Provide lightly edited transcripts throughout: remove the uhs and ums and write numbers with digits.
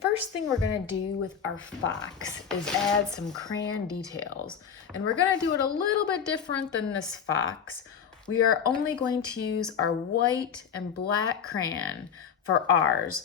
first thing we're gonna do with our fox is add some crayon details. And we're gonna do it a little bit different than this fox. We are only going to use our white and black crayon for ours.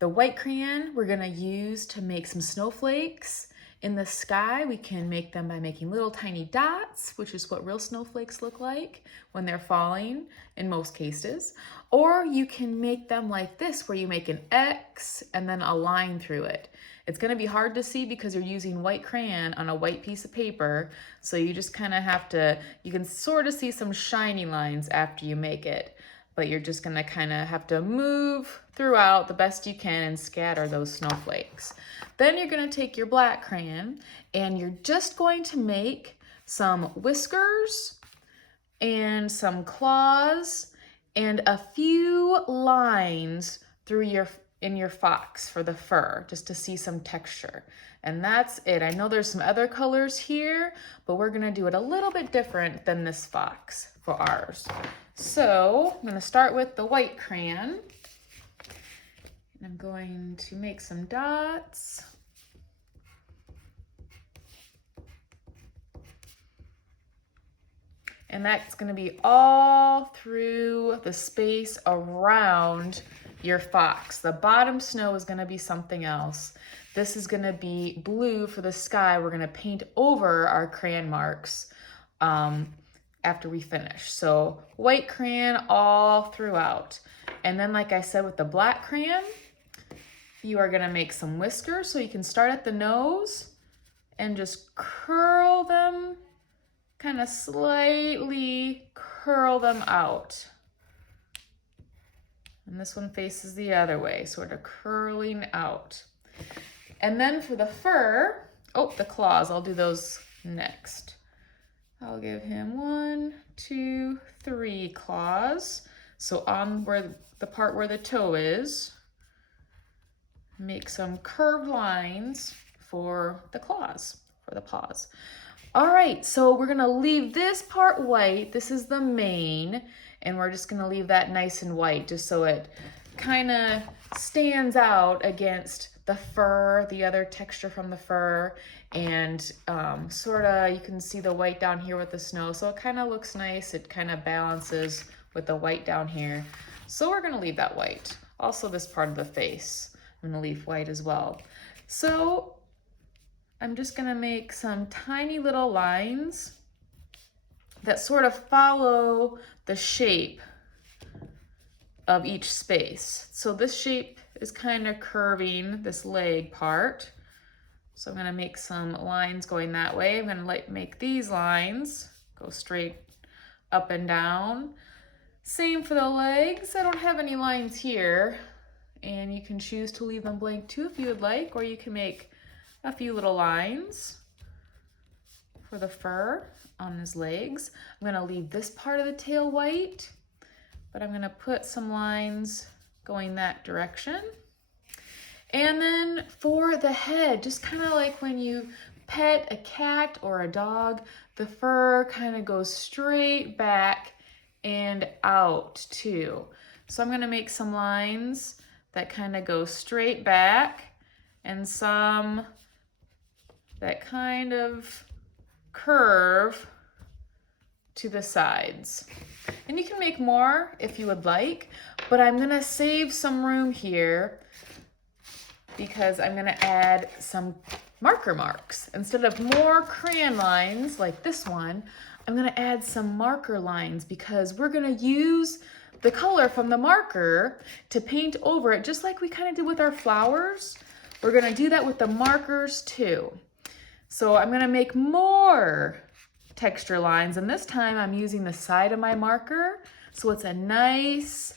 The white crayon we're gonna use to make some snowflakes in the sky. We can make them by making little tiny dots, which is what real snowflakes look like when they're falling in most cases. Or you can make them like this, where you make an X and then a line through it. It's gonna be hard to see because you're using white crayon on a white piece of paper. So you just kind of have to, you can sort of see some shiny lines after you make it, but you're just gonna kind of have to move throughout the best you can and scatter those snowflakes. Then you're gonna take your black crayon and you're just going to make some whiskers and some claws and a few lines through in your fox for the fur, just to see some texture. And that's it. I know there's some other colors here, but we're gonna do it a little bit different than this fox for ours. So I'm gonna start with the white crayon. And I'm going to make some dots. And that's gonna be all through the space around your fox. The bottom snow is gonna be something else. This is gonna be blue for the sky. We're gonna paint over our crayon marks after we finish. So white crayon all throughout. And then, like I said, with the black crayon, you are gonna make some whiskers. So you can start at the nose and just curl them, kind of slightly curl them out. And this one faces the other way, sort of curling out. And then for the fur, the claws, I'll do those next. I'll give him 1, 2, 3 claws. So on the part where the toe is, make some curved lines for the claws, for the paws. All right, so we're gonna leave this part white. This is the mane, and we're just gonna leave that nice and white just so it kind of stands out against the fur, the other texture from the fur, and sort of you can see the white down here with the snow, so it kind of looks nice. It kind of balances with the white down here. So we're gonna leave that white. Also this part of the face, I'm gonna leave white as well. So I'm just gonna make some tiny little lines that sort of follow the shape of each space. So this shape is kind of curving this leg part. So I'm gonna make some lines going that way. I'm gonna make these lines go straight up and down. Same for the legs. I don't have any lines here, and you can choose to leave them blank too if you would like, or you can make a few little lines for the fur on his legs. I'm gonna leave this part of the tail white, but I'm gonna put some lines going that direction. And then for the head, just kind of like when you pet a cat or a dog, the fur kind of goes straight back and out too. So I'm gonna make some lines that kind of go straight back and some that kind of curve to the sides. And you can make more if you would like, but I'm gonna save some room here because I'm gonna add some marker marks. Instead of more crayon lines like this one, I'm gonna add some marker lines because we're gonna use the color from the marker to paint over it, just like we kind of did with our flowers. We're gonna do that with the markers too. So I'm gonna make more texture lines, and this time I'm using the side of my marker, so it's a nice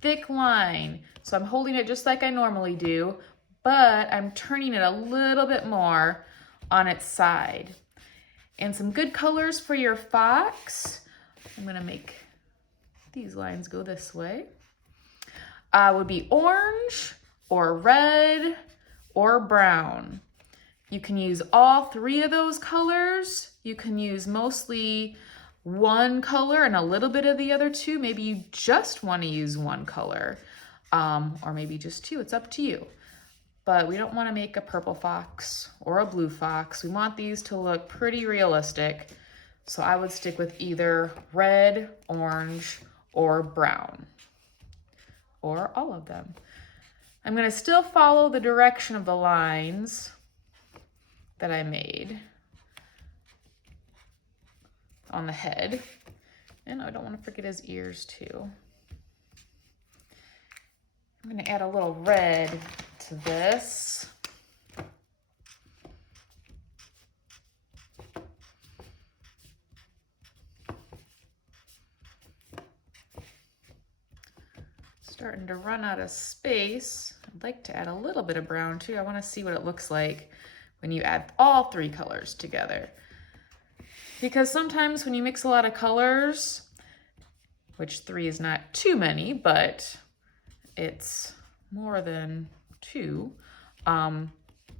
thick line. So I'm holding it just like I normally do, but I'm turning it a little bit more on its side. And some good colors for your fox. I'm gonna make these lines go this way. Would be orange or red or brown. You can use all 3 of those colors. You can use mostly one color and a little bit of the other 2. Maybe you just want to use one color, or maybe just 2. It's up to you. but we don't want to make a purple fox or a blue fox. We want these to look pretty realistic. So I would stick with either red, orange, or brown, or all of them. I'm going to still follow the direction of the lines that I made on the head. And I don't want to forget his ears too. I'm going to add a little red to this. Starting to run out of space. I'd like to add a little bit of brown too. I want to see what it looks like when you add all three colors together. Because sometimes when you mix a lot of colors, which 3 is not too many, but it's more than 2,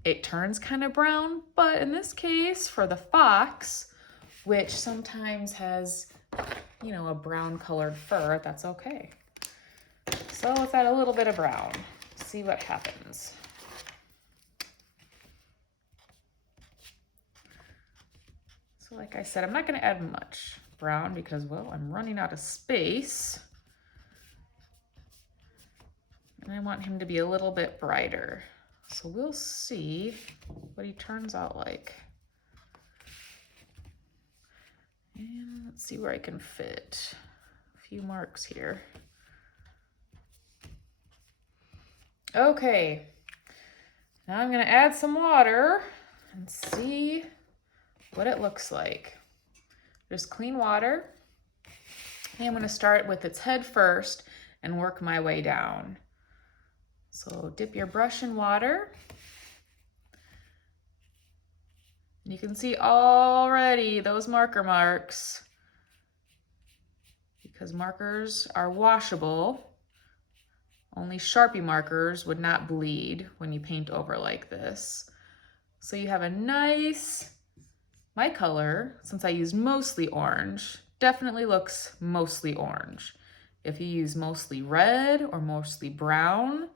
it turns kind of brown. But in this case, for the fox, which sometimes has, you know, a brown colored fur, that's okay. So let's add a little bit of brown, see what happens. So like I said, I'm not going to add much brown because, well, I'm running out of space. And I want him to be a little bit brighter. So we'll see what he turns out like. And let's see where I can fit a few marks here. Okay, now I'm going to add some water and see what it looks like. Just clean water. And I'm going to start with its head first and work my way down. So dip your brush in water. And you can see already those marker marks, because markers are washable. Only Sharpie markers would not bleed when you paint over like this. So you have a nice, my color, since I used mostly orange, definitely looks mostly orange. If you use mostly red or mostly brown,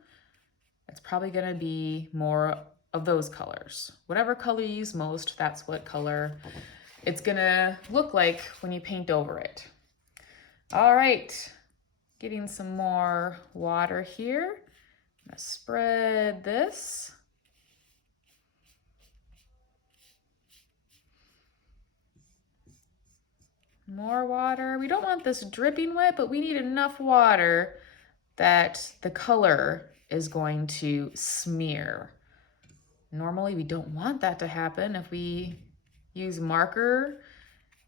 it's probably gonna be more of those colors. Whatever color you use most, that's what color it's gonna look like when you paint over it. All right. Getting some more water here. I'm gonna spread this. More water. We don't want this dripping wet, but we need enough water that the color is going to smear. Normally we don't want that to happen. If we use marker,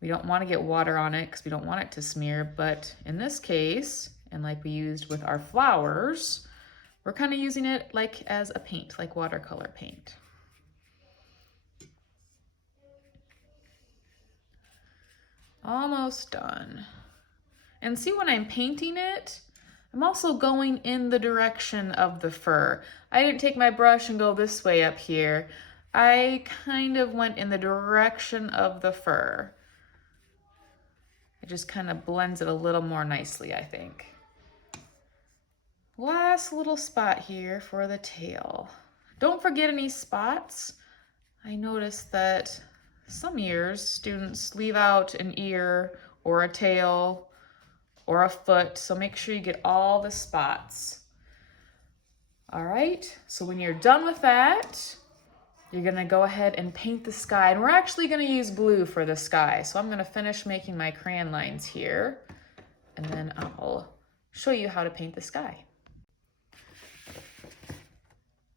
we don't want to get water on it because we don't want it to smear, but in this case, and like we used with our flowers, we're kind of using it like as a paint, like watercolor paint. Almost done. And see, when I'm painting it, I'm also going in the direction of the fur. I didn't take my brush and go this way up here. I kind of went in the direction of the fur. It just kind of blends it a little more nicely, I think. Last little spot here for the tail. Don't forget any spots. I noticed that some years students leave out an ear or a tail or a foot, so make sure you get all the spots. All right, so when you're done with that, you're gonna go ahead and paint the sky, and we're actually gonna use blue for the sky. So I'm gonna finish making my crayon lines here, and then I'll show you how to paint the sky.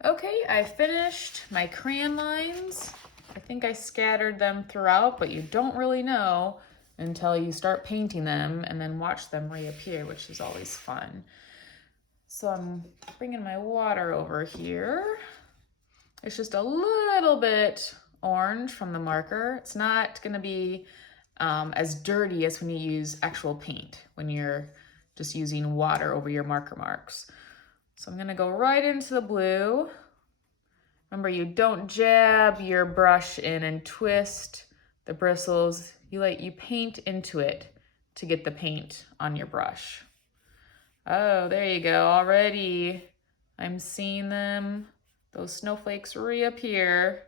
Okay, I finished my crayon lines. I think I scattered them throughout, but you don't really know until you start painting them and then watch them reappear, which is always fun. So I'm bringing my water over here. It's just a little bit orange from the marker. It's not gonna be as dirty as when you use actual paint, when you're just using water over your marker marks. So I'm gonna go right into the blue. Remember, you don't jab your brush in and twist the bristles. You paint into it to get the paint on your brush. Oh, there you go. Already I'm seeing them. those snowflakes reappear.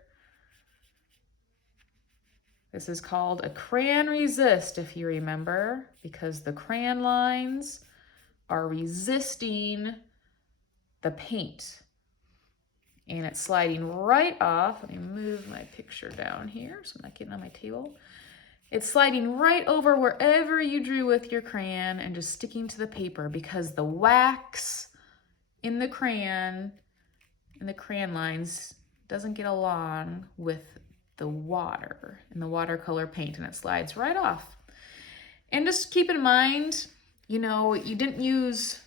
This is called a crayon resist, if you remember, because the crayon lines are resisting the paint. And it's sliding right off. Let me move my picture down here so I'm not getting on my table. It's sliding right over wherever you drew with your crayon and just sticking to the paper because the wax in the crayon lines doesn't get along with the water and the watercolor paint, and it slides right off. And just keep in mind, you know, you didn't use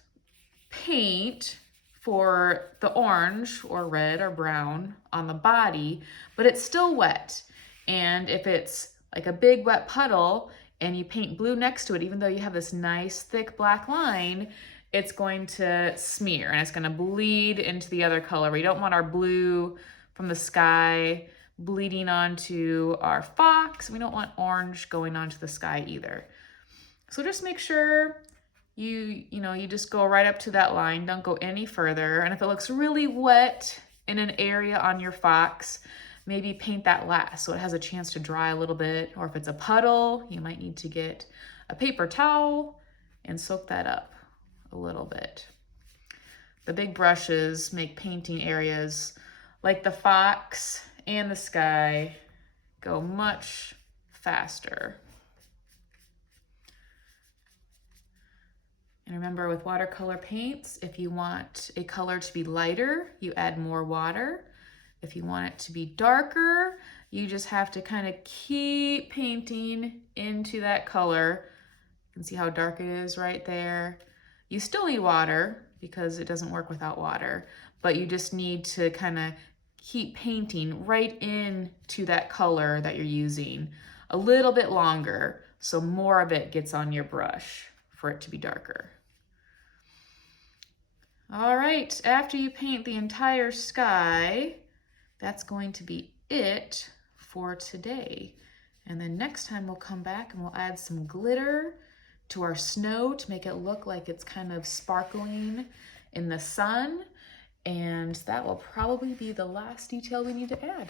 paint for the orange or red or brown on the body, but it's still wet. And if it's like a big wet puddle and you paint blue next to it, even though you have this nice thick black line, it's going to smear and it's going to bleed into the other color. We don't want our blue from the sky bleeding onto our fox. We don't want orange going onto the sky either. So just make sure you just go right up to that line. Don't go any further. And if it looks really wet in an area on your fox, maybe paint that last so it has a chance to dry a little bit. Or if it's a puddle, you might need to get a paper towel and soak that up a little bit. The big brushes make painting areas like the fox and the sky go much faster. And remember, with watercolor paints, if you want a color to be lighter, you add more water. If you want it to be darker, you just have to kind of keep painting into that color. You can see how dark it is right there. You still need water because it doesn't work without water, but you just need to kind of keep painting right into that color that you're using a little bit longer so more of it gets on your brush for it to be darker. All right, after you paint the entire sky, that's going to be it for today. And then next time we'll come back and we'll add some glitter to our snow to make it look like it's kind of sparkling in the sun. And that will probably be the last detail we need to add.